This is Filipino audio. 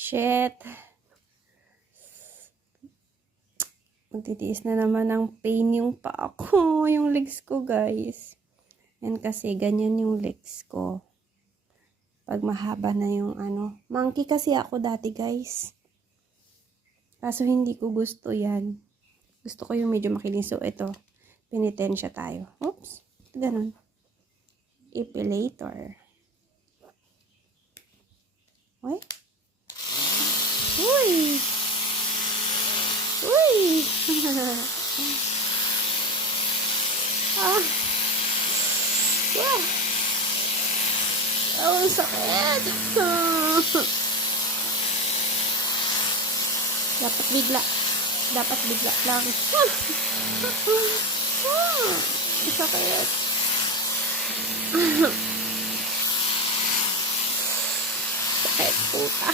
Shit. Magtitiis na naman ng pain yung paa ko, yung legs ko, guys. Yan kasi, ganyan yung legs ko. Pag mahaba na yung monkey kasi ako dati, guys. Kaso hindi ko gusto yan. Gusto ko yung medyo makiling. So, ito, penitensya tayo. Oops, ganun. Epilator. Uy. Uy. Uy. Ah. Wow. Oh, ang sakit. Dapat bigla. Dapat bigla lang. Ang sakit. Sakit, puta.